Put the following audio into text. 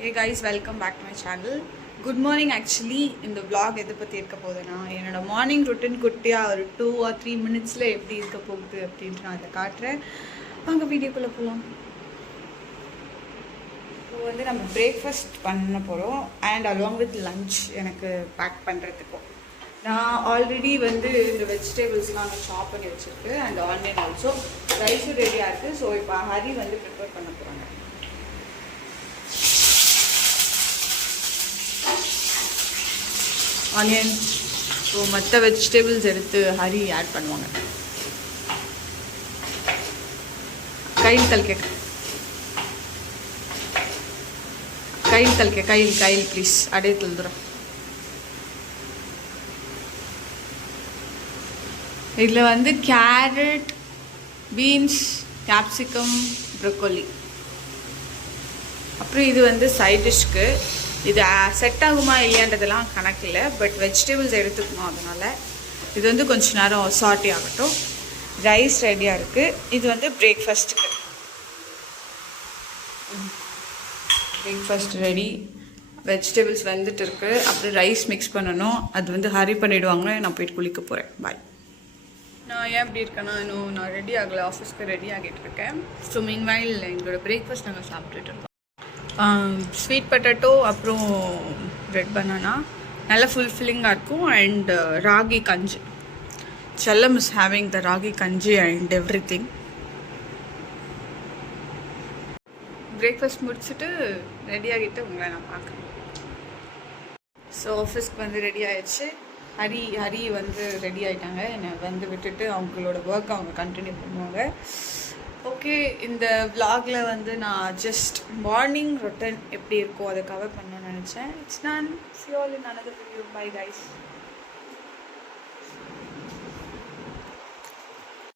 Hey guys, welcome back to my channel. Good morning. Actually, in the vlog எதை பற்றி இருக்க போகுதுன்னா என்னோட மார்னிங் ரொட்டீன் குட்டியாக ஒரு 2 or 3 minutesல எப்படி இருக்க போகுது அப்படின்ட்டு நான் அதை காட்டுறேன். வாங்க வீடியோக்குள்ளே போகலாம். இப்போ வந்து நம்ம பிரேக்ஃபாஸ்ட் பண்ண போகிறோம் அண்ட் அலாங் வித் லஞ்ச் எனக்கு பேக் பண்ணுறதுக்கும். நான் ஆல்ரெடி வந்து இந்த வெஜிடபிள்ஸ்லாம் நான் ஷாப் பண்ணி வச்சுருக்கு அண்ட் ஆன்லைன் ஆல்சோ ரைஸும் ரெடியாக இருக்குது. ஸோ இப்போ ஹரி வந்து ப்ரிப்பேர் பண்ண போகிறாங்க. ஆனியன் ஸோ மற்ற வெஜிடபிள்ஸ் எடுத்து ஹரி ஆட் பண்ணுவாங்க. கையில் தல்கே கையில் ப்ளீஸ் அடே தந்துடும். இதில் வந்து கேரட், பீன்ஸ், கேப்சிகம், ப்ரொக்கோலி. அப்புறம் இது வந்து சைட் டிஷ்க்கு. இது செட் ஆகுமா இல்லையான்றதெல்லாம் கணக்கு இல்லை, பட் வெஜிடபிள்ஸ் எடுத்துக்கணும். அதனால் இது வந்து கொஞ்சம் நேரம் சாட்டி ஆகட்டும். ரைஸ் ரெடியாக இருக்குது. இது வந்து பிரேக்ஃபாஸ்ட்டுக்கு. Breakfast ready. வெஜிடபிள்ஸ் வந்துட்டு இருக்கு. அப்புறம் ரைஸ் மிக்ஸ் பண்ணணும். அது வந்து ஹரி பண்ணிவிடுவாங்க. நான் போயிட்டு குளிக்க போகிறேன். பாய். நான் ஏன் இப்படி இருக்கேன்னா இன்னும் நான் ரெடி ஆகலை. ஆஃபீஸ்க்கு ரெடி ஆகிட்டு இருக்கேன். ஸோ மீன்வைல் எங்களோட பிரேக்ஃபாஸ்ட் நாங்கள் சாப்பிட்டுட்டு இருக்கோம். ஸ்வீட் பொட்டேட்டோ அப்புறம் பிரெட் பனானா நல்லா ஃபுல்ஃபில்லிங்காக இருக்கும். அண்ட் ராகி கஞ்சி. செல்லம் இஸ் ஹேவிங் த ராகி கஞ்சி அண்ட் எவ்ரி திங். பிரேக்ஃபாஸ்ட் முடிச்சுட்டு ரெடி ஆகிட்டு உங்களை நான் பார்க்குறேன். ஸோ ஆஃபீஸ்க்கு வந்து ரெடி ஆகிடுச்சு. ஹரி வந்து ரெடி ஆகிட்டாங்க. என்னை வந்து விட்டுட்டு அவங்களோட ஒர்க் அவங்க கண்டினியூ பண்ணுவாங்க. ஓகே, இந்த விலாகில் வந்து நான் ஜஸ்ட் மார்னிங் ரொட்டீன் எப்படி இருக்கோ அதை கவர் பண்ணணும்னு நினச்சேன். இட்ஸ் நான் C all in another video. Bye guys.